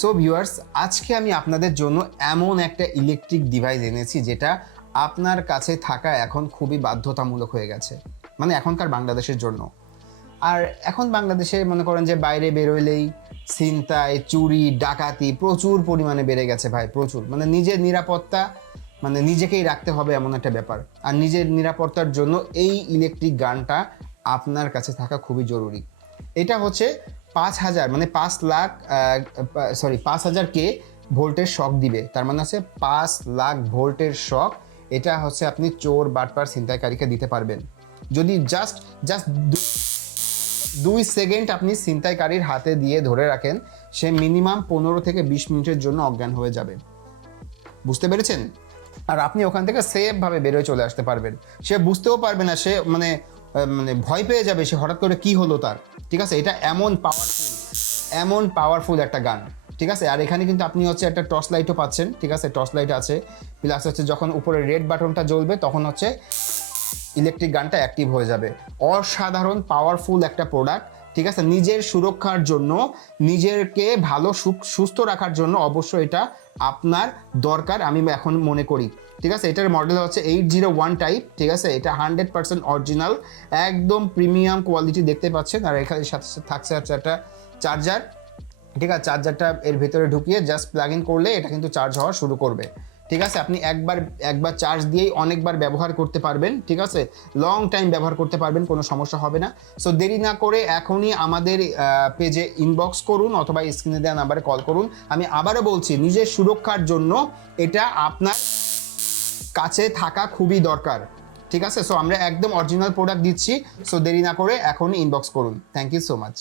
So viewers, আজকে আমি আপনাদের জন্য এমন একটা ইলেকট্রিক ডিভাইস এনেছি যেটা আপনার কাছে থাকা এখন খুবই বাধ্যতামূলক হয়ে গেছে, মানে এখনকার বাংলাদেশের জন্য। আর এখন বাংলাদেশে মনে করেন যে বাইরে বেরোলেই ছিনতাই, চুরি, ডাকাতি প্রচুর পরিমাণে বেড়ে গেছে ভাই, প্রচুর। মানে নিজের নিরাপত্তা মানে নিজেকেই রাখতে হবে এমন একটা ব্যাপার। আর নিজের নিরাপত্তার জন্য এই ইলেকট্রিক গানটা আপনার কাছে থাকা খুবই জরুরি। এটা হচ্ছে 5,000 মানে 5 লাখ 5,000 কে ভোল্টের শক দিবে। তার মানে হচ্ছে 5 লাখ ভোল্টের শক। এটা হচ্ছে আপনি চোর, বাটপার, ছিনতাইকারীকে দিতে পারবেন যদি জাস্ট জাস্ট 2 সেকেন্ড আপনি ছিনতাইকারীর হাতে দিয়ে ধরে রাখেন। সে মিনিমাম 15 থেকে 20 মিনিটের জন্য অজ্ঞান হয়ে যাবে। বুঝতে পেরেছেন? আর আপনি ওখান থেকে সেফভাবে বেরোয় চলে আসতে পারবেন। সে বুঝতেও পারবে না, সে মানে মানে ভয় পেয়ে যাবে, সে হঠাৎ করে কি হলো তার। ঠিক আছে, এটা এমন পাওয়ারফুল একটা গান। ঠিক আছে, আর এখানে কিন্তু আপনি হচ্ছে একটা টর্চ লাইটও পাচ্ছেন। ঠিক আছে, টর্চ লাইট আছে, প্লাস হচ্ছে যখন উপরে রেড বাটনটা জ্বলবে তখন হচ্ছে ইলেকট্রিক গানটা অ্যাক্টিভ হয়ে যাবে। অসাধারণ পাওয়ারফুল একটা প্রোডাক্ট। ঠিক আছে, নিজের সুরক্ষার জন্য, নিজেকে ভালো সুস্থ রাখার জন্য অবশ্যই এটা আপনার দরকার আমি এখন মনে করি। ঠিক আছে, এটার মডেল হচ্ছে 801 টাইপ। ঠিক আছে, এটা 100% অরিজিনাল, একদম প্রিমিয়াম কোয়ালিটি দেখতে পাচ্ছেন। আর এখানে সাথে থাকছে হচ্ছে একটা চার্জার। ঠিক আছে, চার্জারটা এর ভেতরে ঢুকিয়ে জাস্ট প্লাগ ইন করলে এটা কিন্তু চার্জ হওয়া শুরু করবে। ঠিক আছে, আপনি একবার চার্জ দিয়েই অনেকবার ব্যবহার করতে পারবেন। ঠিক আছে, লং টাইম ব্যবহার করতে পারবেন, কোনো সমস্যা হবে না। সো দেরি না করে এখনই আমাদের পেজে ইনবক্স করুন অথবা স্ক্রিনে দেওয়া নাম্বারে কল করুন। আমি আবারও বলছি, নিজের সুরক্ষার জন্য এটা আপনার কাছে থাকা খুবই দরকার। ঠিক আছে, সো আমরা একদম অরিজিনাল প্রোডাক্ট দিচ্ছি। সো দেরি না করে এখনই ইনবক্স করুন। Thank you so much.